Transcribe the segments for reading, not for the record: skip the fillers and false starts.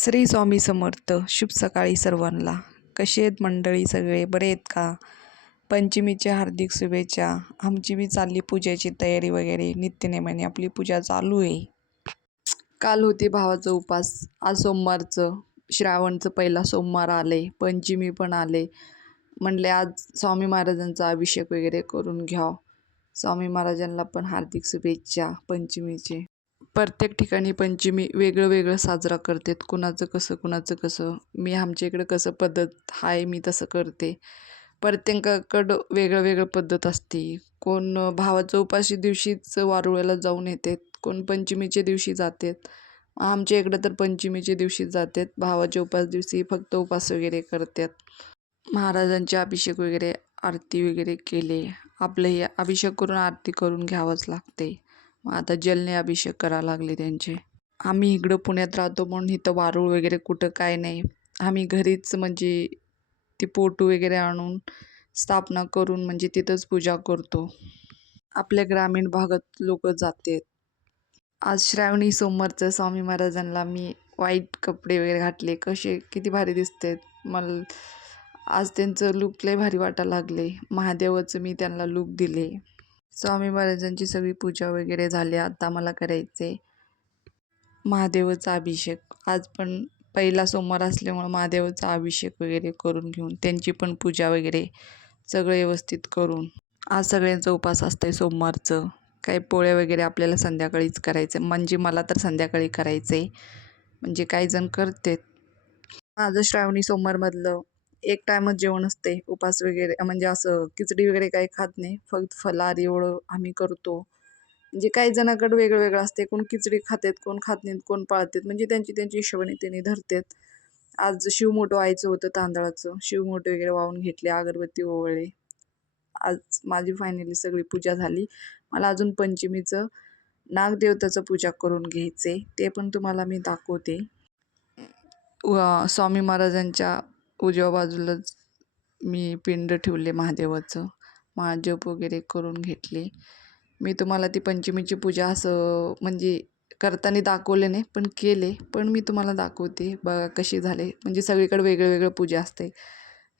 श्री स्वामी समर्थ. शुभ सकाळी सर्वांना. कसे आहेत मंडळी? सगळे बरे आहेत का? पंचमीच्या हार्दिक शुभेच्छा. आमची बी चालली पूजेची तयारी वगैरे, नित्यनेमाने आपली पूजा चालू आहे. काल होते भावाचा उपास, आज सोमवारचं, श्रावणचं पहिला सोमवार आले, पंचमी पण आले. म्हणले आज स्वामी महाराजांचा अभिषेक वगैरे करून घ्याव. स्वामी महाराजांना पण हार्दिक शुभेच्छा पंचमीचे. प्रत्येक ठिकाणी पंचमी वेगळं वेगळं साजरा करतात. कुणाचं कसं. मी आमच्या इकडं कसं पद्धत आहे मी तसं करते. प्रत्येकाकडं वेगळं वेगळं पद्धत असते. कोण भावाच्या उपाशी दिवशीच वारुळ्याला जाऊन येतात, कोण पंचमीच्या दिवशी जातात. आमच्या इकडं तर पंचमीच्या दिवशीच जातात. भावाच्या उपास दिवशी फक्त उपास वगैरे करतात. महाराजांचे अभिषेक वगैरे, आरती वगैरे केले. आपलं हे अभिषेक करून आरती करून घ्यावंच लागते. मग आता जलने अभिषेक करायला लागले त्यांचे. आम्ही इकडं पुण्यात राहतो म्हणून इथं वारूळ वगैरे कुठं काय नाही. आम्ही घरीच म्हणजे ती पोटू वगैरे आणून स्थापना करून म्हणजे तिथंच पूजा करतो. आपल्या ग्रामीण भागात लोक जातात. आज श्रावणी सोमवारचं स्वामी महाराजांना मी व्हाईट कपडे वगैरे घातले. कसे किती भारी दिसतात. मला आज त्यांचं लूक लय भारी वाटायला लागले. महादेवाचं मी त्यांना लूक दिले. स्वामी महाराजांची सगळी पूजा वगैरे झाली. आता मला करायचे महादेवाचा अभिषेक. आज पण पहिला सोमवार असल्यामुळं महादेवाचा अभिषेक वगैरे करून घेऊन त्यांची पण पूजा वगैरे सगळं व्यवस्थित करून. आज सगळ्यांचा उपास असतंय सोमवारचं. काही पोळ्या वगैरे आपल्याला संध्याकाळीच करायचं, म्हणजे मला तर संध्याकाळी करायचं आहे. म्हणजे काही जण करतात. माझं श्रावणी सोमवारमधलं एक टायमच जेवण असते. उपास वगैरे म्हणजे असं खिचडी वगैरे काही खात नाही. फक्त फलाहार एवढं आम्ही करतो. म्हणजे काही जणांकडं वेगळं वेगळं असते. कोण खिचडी खातात, कोण खात नाहीत, कोण पाळतात. म्हणजे त्यांची हिशोबाने त्यांनी धरतात. आज शिवमोठं व्हायचं होतं तांदळाचं. शिवमोठं वगैरे वाहून घेतले, अगरबत्ती ओवळले. आज माझी फायनली सगळी पूजा झाली. मला अजून पंचमीचं नागदेवताचं पूजा करून घ्यायचे, ते पण तुम्हाला मी दाखवते. स्वामी महाराजांच्या उजव्या बाजूलाच मी पिंड ठेवले महादेवाचं. महाजप वगैरे करून घेतले. मी तुम्हाला ती पंचमीची पूजा असं म्हणजे करताना दाखवले नाही, पण केले. पण मी तुम्हाला दाखवते बघा कशी झाले. म्हणजे सगळीकडे वेगळं वेगळं पूजा असते.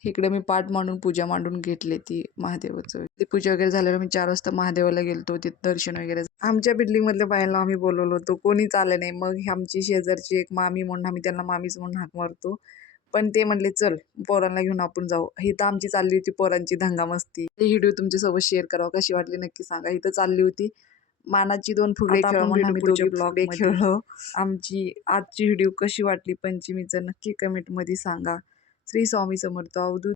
इकडे मी पाठ मांडून पूजा मांडून घेतली ती महादेवाचं. ती पूजा वगैरे झाल्यावर मी 4 वाजता महादेवाला गेलतो. तिथं दर्शन वगैरे. आमच्या बिल्डिंगमधल्या बायांना आम्ही बोलवलं होतं, कोणीच आलं नाही. मग आमची शेजारची एक मामी म्हणून, आम्ही त्यांना मामीच म्हणून हाक मारतो, पण ते म्हणले चल पोरांना घेऊन आपण जाऊ. ही तर आमची चालली होती पोरांची दंगामस्ती. ही व्हिडिओ तुमच्यासोबत शेअर करावं, कशी वाटली नक्की सांगा. इथं चालली होती मानाची 2 फुगडे खेळ म्हणून आम्ही दोघी फुगडे खेळलो. आमची आजची व्हिडिओ कशी वाटली पंचमीचं नक्की कमेंटमध्ये सांगा. श्री स्वामी समर्थ. अवधूत.